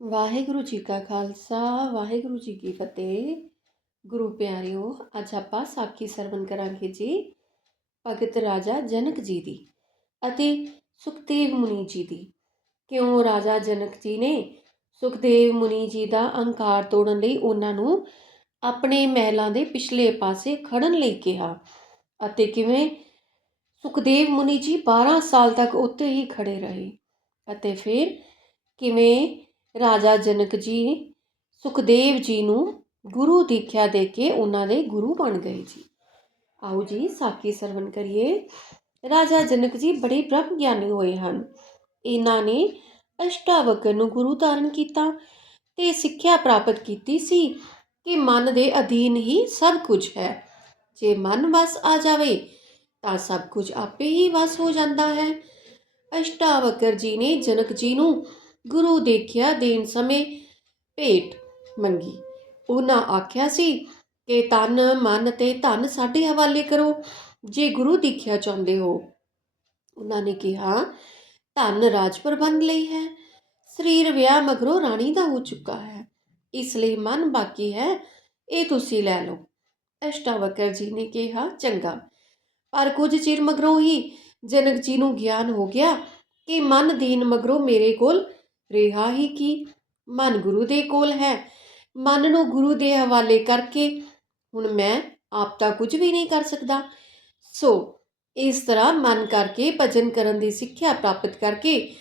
ਵਾਹਿਗੁਰੂ ਜੀ ਕਾ ਖਾਲਸਾ, ਵਾਹਿਗੁਰੂ ਜੀ ਕੀ ਫਤਿਹ। ਗੁਰੂ ਪਿਆਰਿਓ, ਅੱਜ ਆਪਾਂ ਸਾਖੀ ਸਰਵਨ ਕਰਾਂਗੇ ਜੀ, ਭਗਤ ਰਾਜਾ ਜਨਕ ਜੀ ਦੀ ਅਤੇ ਸੁਖਦੇਵ ਮੁਨੀ ਜੀ ਦੀ। ਕਿਉਂ ਰਾਜਾ ਜਨਕ ਜੀ ਨੇ ਸੁਖਦੇਵ ਮੁਨੀ ਜੀ ਦਾ ਅਹੰਕਾਰ ਤੋੜਨ ਲਈ ਉਹਨਾਂ ਨੂੰ ਆਪਣੇ ਮਹਿਲਾਂ ਦੇ ਪਿਛਲੇ ਪਾਸੇ ਖੜਨ ਲਈ ਕਿਹਾ ਅਤੇ ਕਿਵੇਂ ਸੁਖਦੇਵ ਮੁਨੀ ਜੀ 12 ਸਾਲ ਤੱਕ ਉੱਤੇ ਹੀ ਖੜੇ ਰਹੇ ਅਤੇ ਫਿਰ ਕਿਵੇਂ ਰਾਜਾ ਜਨਕ ਜੀ ਸੁਖਦੇਵ ਜੀ ਨੂੰ ਗੁਰੂ ਦੀਖਿਆ ਦੇ ਕੇ ਉਹਨਾਂ ਦੇ ਗੁਰੂ ਬਣ ਗਏ ਜੀ। ਆਓ ਜੀ, ਸਾਖੀ ਸਰਵਣ ਕਰੀਏ। ਰਾਜਾ ਜਨਕ ਜੀ ਬੜੇ ਬ੍ਰਹਮ ਗਿਆਨੀ ਹੋਏ ਹਨ। ਇਹਨਾਂ ਨੇ ਅਸ਼ਟਾਵਕਰ ਨੂੰ ਗੁਰੂ ਧਾਰਨ ਕੀਤਾ ਤੇ ਸਿੱਖਿਆ ਪ੍ਰਾਪਤ ਕੀਤੀ ਸੀ ਕਿ ਮਨ ਦੇ ਅਧੀਨ ਹੀ ਸਭ ਕੁਝ ਹੈ। ਜੇ ਮਨ ਵਸ ਆ ਜਾਵੇ ਤਾਂ ਸਭ ਕੁਝ ਆਪੇ ਹੀ ਵਸ ਹੋ ਜਾਂਦਾ ਹੈ। ਅਸ਼ਟਾਵਕਰ ਜੀ ਨੇ ਜਨਕ ਜੀ ਨੂੰ ਗੁਰੂ ਦੇਖਿਆ ਦੇਣ ਸਮੇਂ ਭੇਟ ਮੰਗੀ। ਉਹਨਾਂ ਆਖਿਆ ਸੀ ਕਿ ਤਨ, ਮਨ ਤੇ ਧਨ ਸਾਡੇ ਹਵਾਲੇ ਕਰੋ, ਜੇ ਗੁਰੂ ਦੇਖਿਆ ਚਾਹੁੰਦੇ ਹੋ। ਉਹਨਾਂ ਨੇ ਕਿਹਾ, ਧਨ ਰਾਜ ਪ੍ਰਬੰਧ ਲਈ ਹੈ, ਸਰੀਰ ਵਿਆਹ ਮਗਰੋਂ ਰਾਣੀ ਦਾ ਹੋ ਚੁੱਕਾ ਹੈ, ਇਸ ਲਈ ਮਨ ਬਾਕੀ ਹੈ, ਇਹ ਤੁਸੀਂ ਲੈ ਲਓ। ਅਸ਼ਟਾਵਕਰ ਜੀ ਨੇ ਕਿਹਾ, ਚੰਗਾ, ਪਰ ਕੁਝ ਚਿਰ ਮਗਰੋਂ ਹੀ ਜਨਕ ਜੀ ਨੂੰ ਗਿਆਨ ਹੋ ਗਿਆ ਕਿ ਮਨ ਦੀਨ ਮਗਰੋਂ ਮੇਰੇ ਕੋਲ ਰਿਹਾ ਹੀ ਕੀ? ਮਨ ਗੁਰੂ ਦੇ ਕੋਲ ਹੈ। ਮਨ ਨੂੰ ਗੁਰੂ ਦੇ ਹਵਾਲੇ ਕਰਕੇ ਹੁਣ ਮੈਂ ਆਪ ਤਾਂ ਕੁਝ ਵੀ ਨਹੀਂ ਕਰ ਸਕਦਾ। ਸੋ ਇਸ ਤਰ੍ਹਾਂ ਮਨ ਕਰਕੇ ਭਜਨ ਕਰਨ ਦੀ ਸਿੱਖਿਆ ਪ੍ਰਾਪਤ ਕਰਕੇ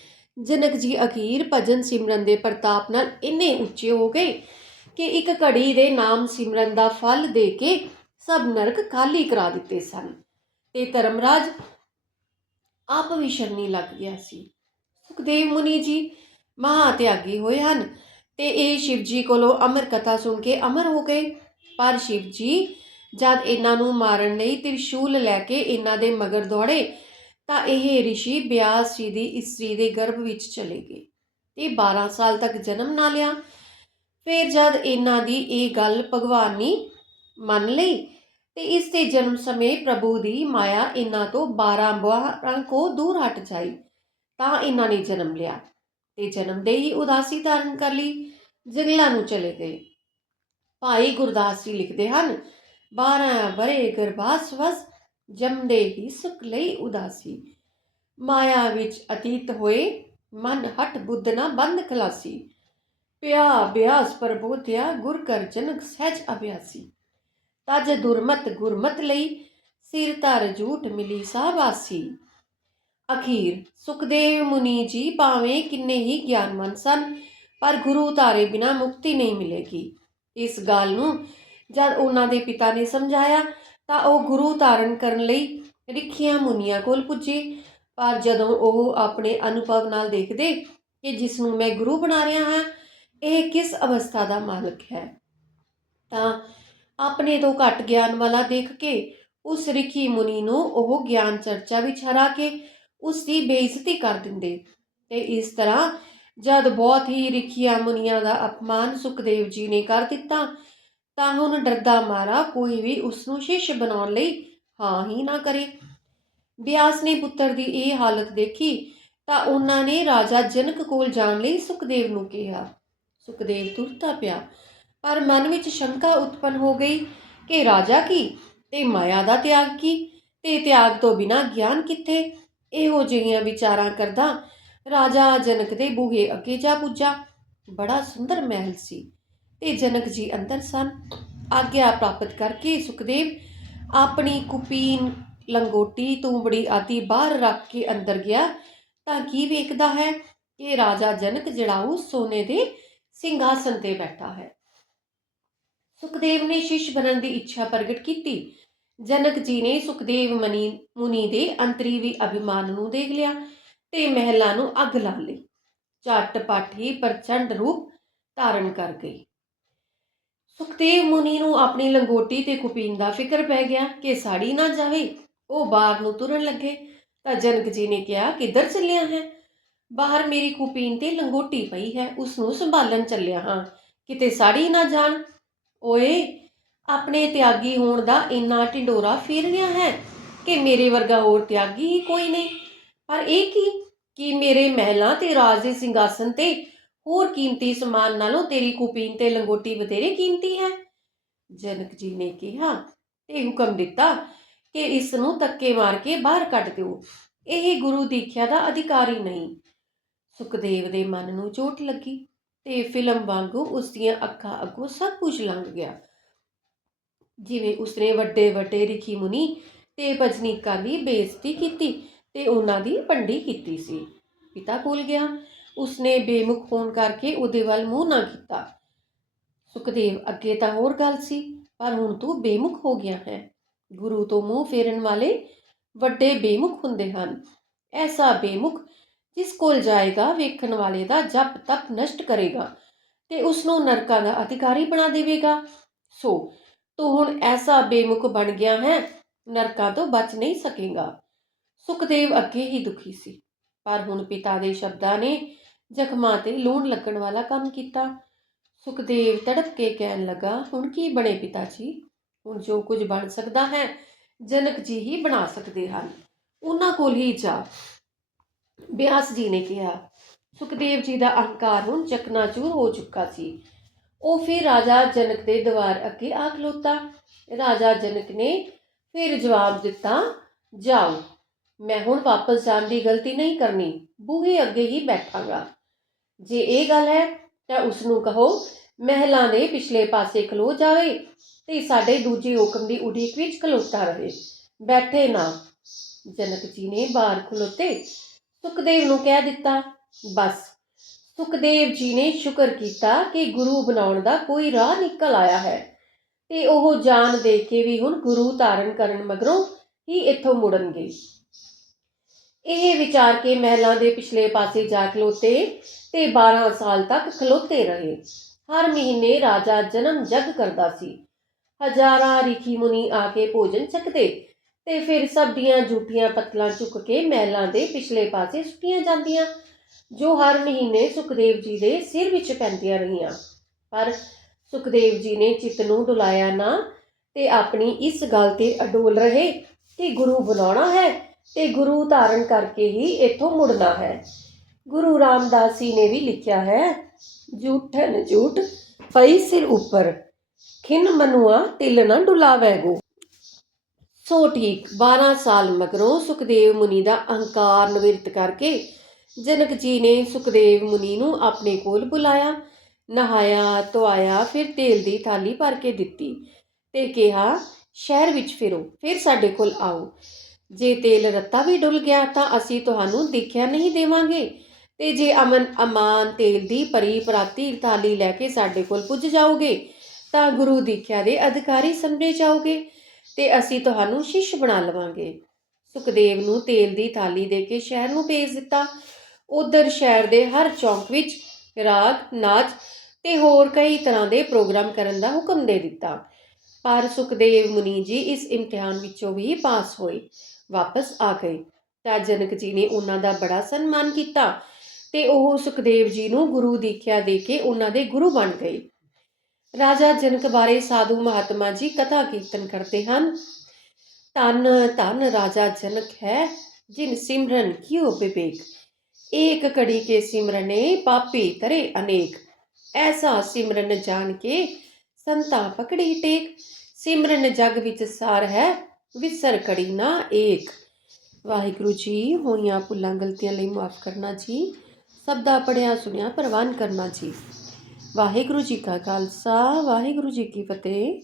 ਜਨਕ ਜੀ ਅਖੀਰ ਭਜਨ ਸਿਮਰਨ ਦੇ ਪ੍ਰਤਾਪ ਨਾਲ ਇੰਨੇ ਉੱਚੇ ਹੋ ਗਏ ਕਿ ਇੱਕ ਘੜੀ ਦੇ ਨਾਮ ਸਿਮਰਨ ਦਾ ਫਲ ਦੇ ਕੇ ਸਭ ਨਰਕ ਖਾਲੀ ਕਰਾ ਦਿੱਤੇ ਸਨ। ਤੇ ਧਰਮਰਾਜ ਆਪ ਵੀ ਸ਼ਰਨੀ ਲੱਗ ਗਿਆ ਸੀ। ਸੁਖਦੇਵ ਮੁਨੀ ਜੀ ਮਹਾ ਤਿਆਗੀ ਹੋਏ ਹਨ। ਤੇ ਇਹ ਸ਼ਿਵ ਜੀ ਕੋਲੋਂ ਅਮਰ ਕਥਾ ਸੁਣ ਕੇ ਅਮਰ ਹੋ ਗਏ। ਪਰ ਸ਼ਿਵ ਜੀ ਜਦ ਇਹਨਾਂ ਨੂੰ ਮਾਰਨ ਲਈ ਤ੍ਰਿਸ਼ੂਲ ਲੈ ਕੇ ਇਹਨਾਂ ਦੇ ਮਗਰ ਦੌੜੇ, ਤਾਂ ਇਹ ઋષਿ ਬਿਆਸ ਜੀ ਦੀ ਇਸਤਰੀ ਦੇ ਗਰਭ ਵਿੱਚ ਚਲੇ ਗਏ ਤੇ 12 ਸਾਲ ਤੱਕ ਜਨਮ ਨਾ ਲਿਆ। ਫਿਰ ਜਦ ਇਹਨਾਂ ਦੀ ਇਹ ਗੱਲ ਭਗਵਾਨ ਨੇ ਮੰਨ ਲਈ, ਤੇ ਇਸ ਦੇ ਜਨਮ ਸਮੇਂ ਪ੍ਰਭੂ ਦੀ ਮਾਇਆ ਇਹਨਾਂ ਤੋਂ 12 ਬਾਰਾਂ ਕੋ ਦੂਰ ਹਟ ਜਾਈ, ਤਾਂ ਇਹਨਾਂ ਨੇ ਜਨਮ ਲਿਆ। ਤੇ ਜਨਮ ਦੇ ਹੀ ਉਦਾਸੀ ਧਾਰਨ ਕਰ ਲਈ, ਜੰਗਲਾਂ ਨੂੰ ਚਲੇ ਗਏ। ਭਾਈ ਗੁਰਦਾਸ ਜੀ ਲਿਖਦੇ ਹਨ 12 ਬਰੇ ਗਰਭਾਸ ਵਸ, ਜੰਮਦੇ ਹੀ ਸੁਖ ਲਈ ਉਦਾਸੀ। ਮਾਇਆ ਵਿੱਚ ਅਤੀਤ ਹੋਏ, ਮਨ ਹਟ ਬੁੱਧ ਨਾ ਬੰਦ ਖਲਾਸੀ। ਪਿਆ ਅਭਿਆਸ ਪਰਬੋਧਿਆ ਗੁਰ ਕਰ ਜਨਕ ਸਹਿਜ ਅਭਿਆਸੀ। ਤਜ ਦੁਰਮਤ ਗੁਰਮਤ ਲਈ, ਸਿਰ ਧਰ ਝੂਠ ਮਿਲੀ ਸਾਬਾਸੀ ਅਖੀਰ, ਸੁਖਦੇਵ ਮੁਨੀ ਜੀ ਭਾਵੇਂ ਕਿੰਨੇ ਹੀ ਗਿਆਨਮਨ ਸਨ, ਪਰ ਗੁਰੂ ਧਾਰੇ ਬਿਨਾ ਮੁਕਤੀ ਨਹੀਂ ਮਿਲੇਗੀ। ਇਸ ਗੱਲ ਨੂੰ ਜਦ ਉਹਨਾਂ ਦੇ ਪਿਤਾ ਨੇ ਸਮਝਾਇਆ, ਤਾਂ ਉਹ ਗੁਰੂ ਧਾਰਨ ਕਰਨ ਲਈ ਰਿਖੀਆਂ ਮੁਨੀਆਂ ਕੋਲ ਪੁੱਜੇ। ਪਰ ਜਦੋਂ ਉਹ ਆਪਣੇ ਅਨੁਭਵ ਨਾਲ ਦੇਖਦੇ ਕਿ ਜਿਸ ਨੂੰ ਮੈਂ ਗੁਰੂ ਬਣਾ ਰਿਹਾ ਹਾਂ, ਇਹ ਕਿਸ ਅਵਸਥਾ ਦਾ ਮਾਲਕ ਹੈ? ਤਾਂ ਆਪਣੇ ਤੋਂ ਘੱਟ ਗਿਆਨ ਵਾਲਾ ਦੇਖ ਕੇ ਉਸ ਰਿਖੀ ਮੁਨੀ ਨੂੰ ਉਹ ਗਿਆਨ ਚਰਚਾ ਵਿੱਚ ਹਰਾ ਕੇ ਉਸ ਦੀ ਬੇਇੱਜ਼ਤੀ ਕਰ ਦਿੰਦੇ। ਤੇ ਇਸ ਤਰ੍ਹਾਂ ਜਦ ਬਹੁਤ ਹੀ ਰਿਖੀਆਂ ਮੁਨੀਆਂ ਦਾ ਅਪਮਾਨ ਸੁਖਦੇਵ ਜੀ ਨੇ ਕਰ ਦਿੱਤਾ, ਤਾਂ ਹੁਣ ਡਰਦਾ ਮਾਰਾ ਕੋਈ ਵੀ ਉਸ ਨੂੰ ਸ਼ਿਸ਼ ਬਣਾਉਣ ਲਈ ਹਾਂ ਹੀ ਨਾ ਕਰੇ। ਬਿਆਸ ਨੇ ਪੁੱਤਰ ਦੀ ਇਹ ਹਾਲਤ ਦੇਖੀ, ਤਾਂ ਉਹਨਾਂ ਨੇ ਰਾਜਾ ਜਨਕ ਕੋਲ ਜਾਣ ਲਈ ਸੁਖਦੇਵ ਨੂੰ ਕਿਹਾ। ਸੁਖਦੇਵ ਤੁਰਤਾ ਪਿਆ, ਪਰ ਮਨ ਵਿੱਚ ਸ਼ੰਕਾ ਉਤਪਨ ਹੋ ਗਈ ਕਿ ਰਾਜਾ ਕੀ? ਤੇ ਮਾਇਆ ਦਾ ਤਿਆਗ ਕੀ? ਤੇ ਤਿਆਗ ਤੋਂ ਬਿਨਾ ਗਿਆਨ ਕਿੱਥੇ? ਇਹੋ ਜਿਹੀਆਂ ਵਿਚਾਰਾਂ ਕਰਦਾ ਰਾਜਾ ਜਨਕ ਦੇ ਬੂਹੇ ਅੱਗੇ ਜਾ ਪੁੱਜਾ। ਬੜਾ ਸੁੰਦਰ ਮਹਿਲ ਸੀ ਤੇ ਜਨਕ ਜੀ ਅੰਦਰ ਸਨ। ਆਗਿਆ ਪ੍ਰਾਪਤ ਕਰਕੇ ਸੁਖਦੇਵ ਆਪਣੀ ਕੁਪੀਨ ਲੰਗੋਟੀ, ਤੂੰਬੜੀ ਆਦਿ ਬਾਹਰ ਰੱਖ ਕੇ ਅੰਦਰ ਗਿਆ। ਤਾਂ ਕੀ ਵੇਖਦਾ ਹੈ ਕਿ ਰਾਜਾ ਜਨਕ ਜੜਾਊ ਸੋਨੇ ਦੇ ਸਿੰਘਾਸਨ ਤੇ ਬੈਠਾ ਹੈ। ਸੁਖਦੇਵ ਨੇ ਸ਼ਿਸ਼ ਬਣਨ ਦੀ ਇੱਛਾ ਪ੍ਰਗਟ ਕੀਤੀ। ਜਨਕ ਜੀ ਨੇ ਸੁਖਦੇਵ ਮਨੀ ਮੁਨੀ ਦੇ ਅੰਤਰੀਵੀ ਅਭਿਮਾਨ ਨੂੰ ਦੇਖ ਲਿਆ ਤੇ ਮਹਿਲਾ ਨੂੰ ਅੱਗ ਲਾ ਲਈ। ਝਟਪਟ ਹੀ ਪ੍ਰਚੰਡ ਰੂਪ ਧਾਰਨ ਕਰ ਗਈ। ਸੁਖਦੇਵ ਮੁਨੀ ਨੂੰ ਆਪਣੀ ਲੰਗੋਟੀ ਤੇ ਕੁਪੀਨ ਦਾ ਫਿਕਰ ਪੈ ਗਿਆ ਕਿ ਸਾੜੀ ਨਾ ਜਾਵੇ, ਉਹ ਬਾਹਰ ਨੂੰ ਤੁਰਨ ਲੱਗੇ। ਤਾਂ ਜਨਕ ਜੀ ਨੇ ਕਿਹਾ, ਕਿੱਧਰ ਚੱਲਿਆ ਹੈ? ਬਾਹਰ ਮੇਰੀ ਕੁਪੀਨ ਤੇ ਲੰਗੋਟੀ ਪਈ ਹੈ ਉਸ ਨੂੰ ਸੰਭਾਲਣ ਚੱਲਿਆ ਹਾਂ। ਕਿਤੇ ਸਾੜੀ ਨਾ ਜਾਣ? ਓਏ ਆਪਣੇ ਤਿਆਗੀ ਹੋਣ ਦਾ ਇੰਨਾ ਢਿੰਡੋਰਾ ਫੇਰ ਗਿਆ ਹੈ ਕਿ ਮੇਰੇ ਵਰਗਾ ਹੋਰ ਤਿਆਗੀ ਹੀ ਕੋਈ ਨਹੀਂ। ਪਰ ਇਹ ਕੀ? ਕਿ ਮੇਰੇ ਮਹਿਲਾਂ ਤੇ ਰਾਜ ਦੇ ਸਿੰਘਾਸਨ ਤੇ ਹੋਰ ਕੀਮਤੀ ਸਮਾਨ ਨਾਲੋਂ ਤੇਰੀ ਕੁਪੀਨ ਤੇ ਲੰਗੋਟੀ ਬਥੇਰੇ ਕੀਮਤੀ ਹੈ? ਜਨਕ ਜੀ ਨੇ ਕਿਹਾ ਤੇ ਹੁਕਮ ਦਿੱਤਾ ਕਿ ਇਸ ਨੂੰ ਧੱਕੇ ਮਾਰ ਕੇ ਬਾਹਰ ਕੱਢ ਦਿਓ। ਇਹ ਗੁਰੂ ਦੀਖਿਆ ਦਾ ਅਧਿਕਾਰੀ ਨਹੀਂ। ਸੁਖਦੇਵ ਦੇ ਮਨ ਨੂੰ ਚੋਟ ਲੱਗੀ ਤੇ ਫਿਲਮ ਵਾਂਗੂ ਉਸ ਦੀਆਂ ਅੱਖਾਂ ਅੱਗੋਂ ਸਭ ਕੁਝ ਲੰਘ ਗਿਆ। ਜਿਵੇਂ ਉਸਨੇ ਵੱਡੇ ਵੱਡੇ ਰਿਖੀ ਮੁਨੀ ਤੇ ਭਜਨੀਕਾਂ ਦੀ ਬੇਇੱਜ਼ਤੀ ਕੀਤੀ ਤੇ ਉਹਨਾਂ ਦੀ ਪੰਡੀ ਕੀਤੀ ਸੀ। ਪਿਤਾ ਕੋਲ ਗਿਆ। ਉਸਨੇ ਬੇਮੁਖ ਹੋਣ ਕਰਕੇ ਉਹਦੇ ਵੱਲ ਮੂੰਹ ਨਾ ਕੀਤਾ। ਸੁਖਦੇਵ, ਅੱਗੇ ਤਾਂ ਹੋਰ ਗੱਲ ਸੀ, ਪਰ ਹੁਣ ਤੂੰ ਬੇਮੁਖ ਹੋ ਗਿਆ ਹੈ। ਗੁਰੂ ਤੋਂ ਮੂੰਹ ਫੇਰਨ ਵਾਲੇ ਵੱਡੇ ਬੇਮੁਖ ਹੁੰਦੇ ਹਨ। ਐਸਾ ਬੇਮੁਖ ਜਿਸ ਕੋਲ ਜਾਏਗਾ, ਵੇਖਣ ਵਾਲੇ ਦਾ ਜਪ ਤਪ ਨਸ਼ਟ ਕਰੇਗਾ ਤੇ ਉਸ ਨੂੰ ਨਰਕਾਂ ਦਾ ਅਧਿਕਾਰੀ ਬਣਾ ਦੇਵੇਗਾ। ਸੋ ਤੂੰ ਹੁਣ ਐਸਾ ਬੇਮੁਖ ਬਣ ਗਿਆ ਹੈ, ਨਰਕਾਂ ਤੋਂ ਬਚ ਨਹੀਂ ਸਕੇਗਾ। ਸੁਖਦੇਵ ਅੱਗੇ ਹੀ ਦੁਖੀ ਸੀ, ਪਰ ਹੁਣ ਪਿਤਾ ਦੇ ਸ਼ਬਦਾਂ ਨੇ ਜ਼ਖਮਾਂ ਤੇ ਲੂਣ ਲੱਗਣ ਵਾਲਾ ਕੰਮ ਕੀਤਾ। ਸੁਖਦੇਵ ਤੜਪ ਕੇ ਕਹਿਣ ਲੱਗਾ, ਹੁਣ ਕੀ ਬਣੇ ਪਿਤਾ ਜੀ ਹੁਣ ਜੋ ਕੁਝ ਬਣ ਸਕਦਾ ਹੈ, ਜਨਕ ਜੀ ਹੀ ਬਣਾ ਸਕਦੇ ਹਨ। ਉਹਨਾਂ ਕੋਲ ਹੀ ਜਾ। ਬਿਆਸ ਜੀ ਨੇ ਕਿਹਾ। ਸੁਖਦੇਵ ਜੀ ਦਾ ਅਹੰਕਾਰ ਹੁਣ ਚਕਨਾਚੂਰ ਹੋ ਚੁੱਕਾ ਸੀ। ਉਹ ਫਿਰ ਰਾਜਾ ਜਨਕ ਦੇ ਦਵਾਰ ਅੱਗੇ ਆ ਖਲੋਤਾ। ਰਾਜਾ ਜਨਕ ਨੇ ਫਿਰ ਜਵਾਬ ਦਿੱਤਾ, ਜਾਓ, ਮੈਂ ਹੁਣ ਵਾਪਸ ਜਾਣ ਦੀ ਗਲਤੀ ਨਹੀਂ ਕਰਨੀ, ਬੂਹੇ ਅੱਗੇ ਹੀ ਬੈਠਾਂਗਾ। ਜੇ ਇਹ ਗੱਲ ਹੈ, ਤਾਂ ਉਸ ਨੂੰ ਕਹੋ, ਮਹਿਲਾ ਨੇ ਪਿਛਲੇ ਪਾਸੇ ਖਲੋ ਜਾਵੇ ਤੇ ਸਾਡੇ ਦੂਜੇ ਹੁਕਮ ਦੀ ਉਡੀਕ ਵਿੱਚ ਖਲੋਤਾ ਰਹੇ। ਬੈਠੇ ਨਾ। ਜਨਕ ਜੀ ਨੇ ਬਾਹਰ ਖਲੋਤੇ। ਸੁਖਦੇਵ ਨੂੰ ਕਹਿ ਦਿੱਤਾ, ਬਸ ਸੁਖਦੇਵ ਜੀ ਨੇ ਸ਼ੁਕਰ ਕੀਤਾ ਕਿ ਗੁਰੂ ਬਣਾਉਣ ਦਾ ਕੋਈ ਰਾਹ ਨਿਕਲ ਆਇਆ ਹੈ। ਤੇ ਉਹ ਜਾਣ ਦੇ ਕੇ ਵੀ ਹੁਣ ਗੁਰੂ ਧਾਰਨ ਕਰਨ ਮਗਰੋਂ ਹੀ ਇੱਥੋਂ ਮੁੜਨਗੇ ਇਹ ਵਿਚਾਰ ਕੇ ਮਹਿਲਾਂ ਦੇ ਪਿਛਲੇ ਪਾਸੇ ਜਾ ਖਲੋਤੇ ਤੇ 12 ਸਾਲ ਤੱਕ ਖਲੋਤੇ ਰਹੇ। ਹਰ ਮਹੀਨੇ ਰਾਜਾ ਜਨਮ ਜਗ ਕਰਦਾ ਸੀ। ਹਜ਼ਾਰਾਂ ਰਿਖੀ ਮੁਨੀ ਆ ਕੇ ਭੋਜਨ ਛਕਦੇ ਤੇ ਫਿਰ ਸਭ ਦੀਆਂ ਜੂਠੀਆਂ ਪਤਲਾਂ ਚੁੱਕ ਕੇ ਮਹਿਲਾ ਦੇ ਪਿਛਲੇ ਪਾਸੇ ਸੁੱਟੀਆਂ ਜਾਂਦੀਆਂ। ਜੋ ਹਰ ਮਹੀਨੇ ਸੁਖਦੇਵ ਜੀ ਦੇ ਸਿਰ ਵਿੱਚ ਪੈਂਦੀਆਂ ਰਹੀਆਂ। ਪਰ ਸੁਖਦੇਵ ਜੀ ਨੇ ਚਿੱਤ ਨੂੰ ਡੁਲਾਇਆ ਨਾ ਤੇ ਆਪਣੀ ਇਸ ਗੱਲ ਤੇ ਅਡੋਲ ਰਹੇ ਕਿ ਗੁਰੂ ਬਣਾਉਣਾ ਹੈ ਤੇ ਗੁਰੂ ਧਾਰਨ ਕਰਕੇ ਹੀ ਇੱਥੋਂ ਮੁੜਨਾ ਹੈ। ਗੁਰੂ ਰਾਮਦਾਸ ਜੀ ਨੇ ਵੀ ਲਿਖਿਆ ਹੈ ਝੂਠਨ ਝੂਠ ਪਈ ਸਿਰ ਉੱਪਰ, ਖਿਨ ਮਨੁਆ ਤਿਲ ਨਾ ਡੁਲਾਵੈ ਗੋ। ਸੋ ਠੀਕ 12 ਸਾਲ ਮਗਰੋਂ ਸੁਖਦੇਵ ਮੁਨੀ ਦਾ ਅਹੰਕਾਰ ਨਿਵਿਰਤ ਕਰਕੇ ਜਨਕ ਜੀ ਨੇ ਸੁਖਦੇਵ ਮੁਨੀ ਨੂੰ ਆਪਣੇ ਕੋਲ ਬੁਲਾਇਆ, ਨਹਾਇਆ, ਧੋਇਆ, ਫਿਰ ਤੇਲ ਦੀ ਥਾਲੀ ਭਰ ਕੇ ਦਿੱਤੀ ਤੇ ਕਿਹਾ, ਸ਼ਹਿਰ ਵਿੱਚ ਫਿਰੋ, ਫਿਰ ਸਾਡੇ ਕੋਲ ਆਓ। ਜੇ ਤੇਲ ਰੱਤਾ ਵੀ ਡੁੱਲ ਗਿਆ ਤਾਂ ਅਸੀਂ ਤੁਹਾਨੂੰ ਦੇਖਿਆ ਨਹੀਂ ਦੇਵਾਂਗੇ। ਤੇ ਜੇ ਅਮਨ ਅਮਾਨ ਤੇਲ ਦੀ ਪਰੀ ਪ੍ਰਾਤੀ ਥਾਲੀ ਲੈ ਕੇ ਸਾਡੇ ਕੋਲ ਪੁੱਜ ਜਾਓਗੇ, ਤਾਂ ਗੁਰੂ ਦੀਖਿਆ ਦੇ ਅਧਿਕਾਰੀ ਸਮਝੇ ਜਾਓਗੇ ਤੇ ਅਸੀਂ ਤੁਹਾਨੂੰ ਸ਼ਿਸ਼ ਬਣਾ ਲਵਾਂਗੇ। ਸੁਖਦੇਵ ਨੂੰ ਤੇਲ ਦੀ ਥਾਲੀ ਦੇ ਕੇ ਸ਼ਹਿਰ ਨੂੰ ਭੇਜ ਦਿੱਤਾ। ਉਧਰ ਸ਼ਹਿਰ ਦੇ ਹਰ ਚੌਂਕ ਵਿੱਚ ਰਾਗ, ਨਾਚ ਤੇ ਹੋਰ ਕਈ ਤਰ੍ਹਾਂ ਦੇ ਪ੍ਰੋਗਰਾਮ ਕਰਨ ਦਾ ਹੁਕਮ ਦੇ ਦਿੱਤਾ। ਪਰ ਸੁਖਦੇਵ ਮੁਨੀ ਜੀ ਇਸ ਇਮਤਿਹਾਨ ਵਿੱਚੋਂ ਵੀ ਪਾਸ ਹੋਏ, ਵਾਪਸ ਆ ਗਏ। ਤਾਂ ਜਨਕ ਜੀ ਨੇ ਉਹਨਾਂ ਦਾ ਬੜਾ ਸਨਮਾਨ ਕੀਤਾ ਤੇ ਉਹ ਸੁਖਦੇਵ ਜੀ ਨੂੰ ਗੁਰੂ ਦੀਖਿਆ ਦੇ ਕੇ ਉਹਨਾਂ ਦੇ ਗੁਰੂ ਬਣ ਗਏ। ਰਾਜਾ ਜਨਕ ਬਾਰੇ ਸਾਧੂ ਮਹਾਤਮਾ ਜੀ ਕਥਾ ਕੀਰਤਨ ਕਰਦੇ ਹਨ, ਧੰਨ ਧੰਨ ਰਾਜਾ ਜਨਕ ਹੈ, ਜਿਨ ਸਿਮਰਨ ਕੀਓ ਵਿਵੇਕ। एक कड़ी के सिमरने पापी तरे अनेक ऐसा सिमरन जान के संता पकड़ी टेक सिमरन जग विच सार है ਵਿਸਰ ਕੜੀ ਨਾ ਏਕ ਵਾਹਿਗੁਰੂ ਜੀ ਹੋਈਆਂ ਭੁੱਲਾਂ ਗਲਤੀਆਂ ਲਈ ਮਾਫ ਕਰਨਾ ਜੀ ਸਭ ਦਾ ਪੜਿਆ ਸੁਣਿਆ ਪ੍ਰਵਾਨ ਕਰਨਾ ਜੀ ਵਾਹਿਗੁਰੂ ਜੀ ਕਾ ਖਾਲਸਾ ਵਾਹਿਗੁਰੂ ਜੀ ਕੀ ਫਤਿਹ